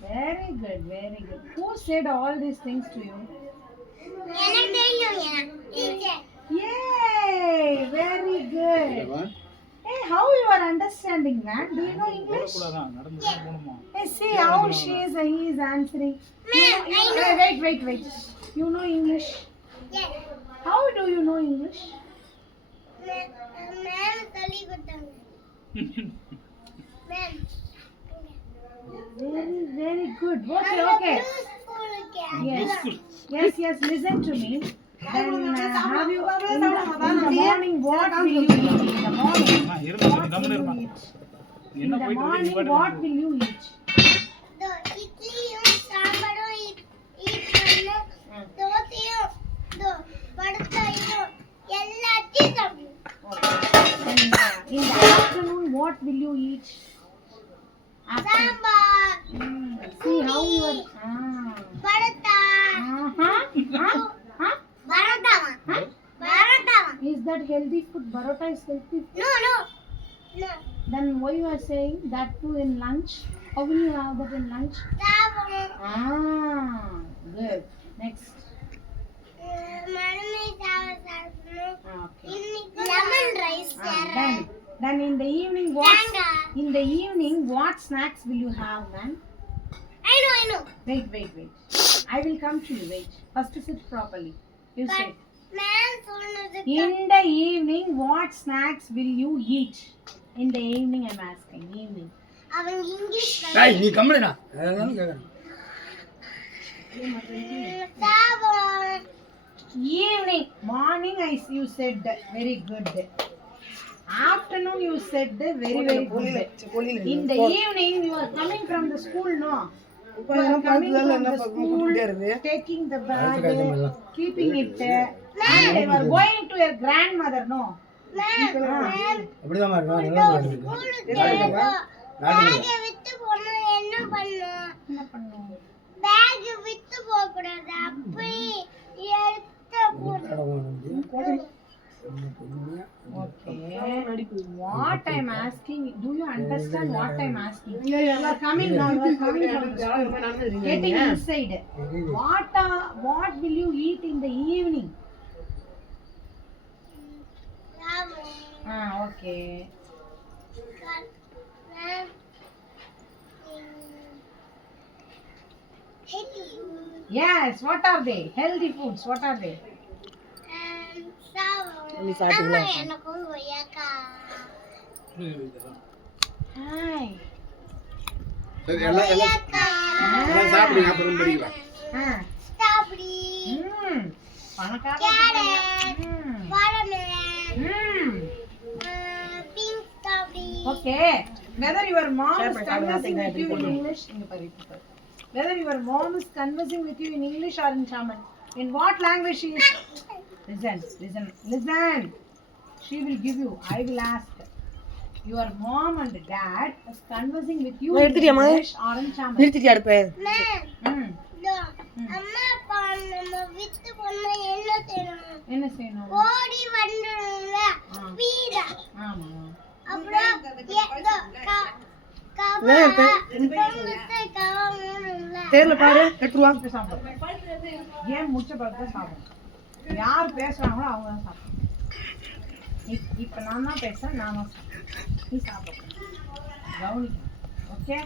Very good, very good. Who said all these things to you? Yay! Very good. Hey, how you are understanding, man? Do you know English? Hey, see how he is answering. Wait. You know English? Yes. How do you know English? Very good. Okay. Yes. Listen to me. Then have you in the morning what will you eat? In the morning. In the morning what will you eat? In the afternoon what will you eat? See how you are. Is that healthy food? Barota is healthy food? No. Then why you are saying that too in lunch? How will you have that in lunch? Good. Next. Okay. Lemon rice. Then in the evening what snacks will you have, man? I know. Wait. I will come to you. Wait. First sit properly. You say. In the evening what snacks will you eat? In the evening I'm asking. Evening. Hey, நீ கம்முடா. Evening. Morning you said very good. Afternoon you said very good. In the evening you are coming from the school, no? You are coming from the school, taking the bag, keeping it, and you are going to your grandmother, no? அப்படிதான் மார்க்கா நல்லா போடுறீங்க. என்ன பண்ணும்? Back with போக கூடாது. அப்படி எடுத்து போடு. Okay. What I'm asking, do you understand what I'm asking? You are coming now. You are coming from the school. Getting inside. What will you eat in the evening? Okay. Yes. What are they? Healthy foods. What are they? எனக்கும் கொய்யாக்கா. Hi. சரி எல்லாம் சாப்பிடுங்க அப்புறம் படிக்கலாம். Strawberry. பணக்கார. Watermelon. Pink strawberry. Okay. Whether your mom is conversing with you in English, whether your mom is conversing with you in English or in German, in what language she is? Listen. She will give you. I will ask. Your mom and dad is conversing with you in English or in German. நிறுத்திட்டியா அடுப்பு? அம்மா அப்பா நம்ம with போனா என்ன செய்யணும்? ஓடி வந்துரும்ல. Speedo. ஆமா. அப்புறம் தேர்ல பாரு எடுத்துவா. ஏன் முச்ச பழத்தை சாப்பிடும்? யார் பேசுறாங்களோ அவங்க தான் சாப்பிடும். இப்ப நான் தான் பேசுறேன், நான் தான் சாப்பிடுறேன். நீ சாப்பிடு. கவனிக்கணும். Okay.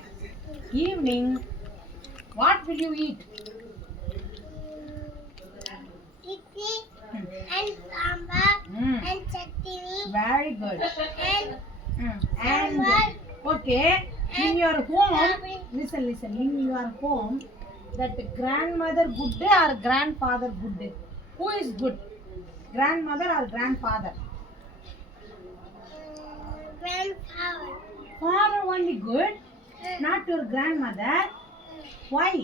Evening what will you eat? Idli and sambar and chutney. Very good. And okay, in your home, listen. In your home, that grandmother good or grandfather good? Who is good? Grandmother or grandfather? Grandfather. Father only good, not your grandmother. Why?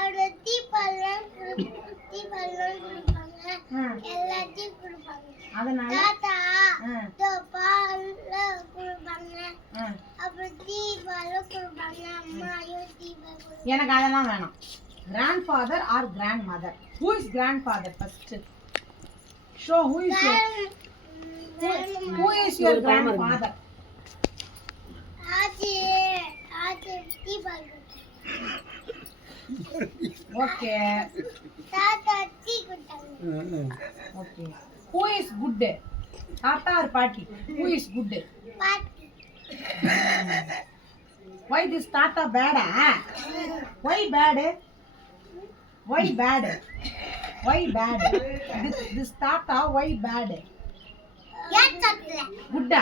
அவரு தீபாவளிலாம் கொடுப்பாங்க. எல்லாத்தையும் கொடுப்பாங்க. அதனால தாத்தா பால் கொடுப்பாங்க. அப்புறம் தீபாவளி கொடுப்பாங்க. அம்மாயும் தீபாவளி. எனக்கு அதெல்லாம் வேணாம். Grandfather or grandmother? Who is grandfather first? Show who is your grandfather? ஆச்சி டீ பால் கொடுத்தாங்க. ஓகே தாத்தா டீ கொடுத்தாங்க. ஓகே. Who is good? தாத்தா ஆர் பாட்டி? Who is good? பாட்டி. Why this tata bad? Why bad? Why bad? Why bad? This tata why bad? ஏன் சாப்பிடல? Good?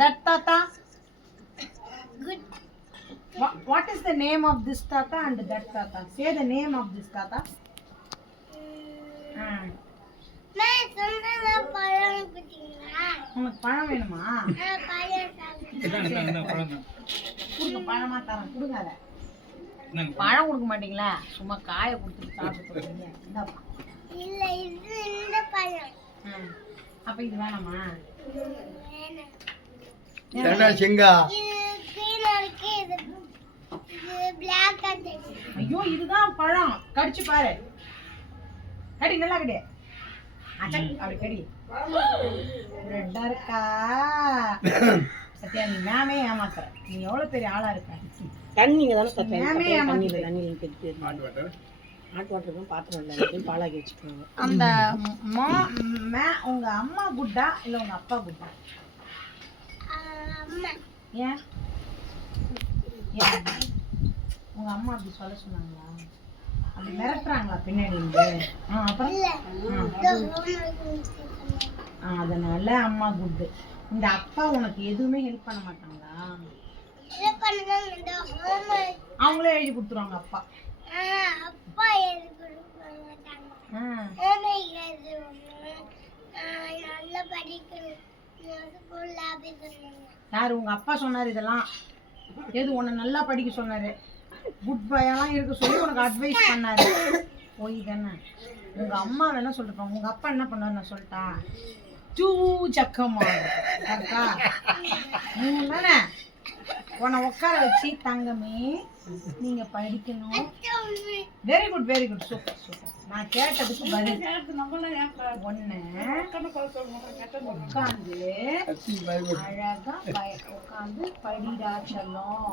That tata? Good. What is the name of this tata and that tata? Say the name of this tata. நான் சொன்னேன்ல பழம் குடிங்களா? உனக்கு பழம் வேணுமா? பழம் சாப்பிடுங்க. கொடுங்க, பழமா தரேன், கொடுக்காத. பழம் கொடுக்க மாட்டீங்களா? சும்மா காயை கொடுத்துட்டு சாப்பிட்டு போறீங்க. இந்தாப்பா. இல்ல இது இந்த பழம். அப்ப இது வேணாமா? வேணாம். ஏண்டா செங்கா இது green-ஆ இருக்கு, இது black-ஆ தெரியுது. ஐயோ இதுதான் பழம். கடிச்சு பாரு. கடி, நல்லா கடி. அச்சக், அப்படி கடி. ரெட்டா இருக்கா? சத்யா, நீ மேமே ஏமாத்துற. நீ எவ்வளவு பெரிய ஆளா இருக்க. தண்ணிங்க தானே தப்பேன். மேமே ஏமாத்துற. தண்ணியில் கெட்டு ஹாட் வாட்டர் ஹாட் வாட்டருக்கும் பாத்திரம் இல்லை பாலாக்கி வச்சுக்கோங்க. அந்த உங்க அம்மா குட்டா இல்ல உங்க அப்பா குட்டா? அம்மா. ஏன் ஏன்? உங்க அம்மா அப்படி சொல்ல சொன்னாங்களா? அப்படி மிரட்டுறாங்களா பின்னாடி இருந்து? அப்புறம் இல்ல இந்த homework முடிச்சிருக்கேன். அதனால அம்மா குட். இந்த அப்பா உனக்கு எதுவுமே ஹெல்ப் பண்ண மாட்டாங்களா? இது பண்ணுங்க இந்த homework. அவங்களே எழுதி கொடுத்துருவாங்க அப்பா. அப்பா எழுதி கொடுக்க மாட்டாங்க. நல்லா படிக்கணும் ஸ்கூல்ல அப்படி சொன்னாங்க. யாரு உங்க அப்பா சொன்னாரு இதெல்லாம்? எது உன்னை நல்லா படிக்க சொன்னாரு? குட் பாயெல்லாம் இருக்க சொல்லி உனக்கு அட்வைஸ் பண்ணாரு? போய் தானே. உங்க அம்மா வேணா சொல்லிருப்பாங்க. உங்க அப்பா என்ன பண்ணாரு நான் சொல்லிட்டா? ஜூ ஜக்கம்மா அக்கா தானே உன்னை உட்கார வச்சு தங்கமே நீங்க படிக்கணும். Very good very good, super super. நான் கேட்டதுக்கு பதில். ஒண்ணு உட்காந்து அழகா உட்காந்து படிடா செல்லம்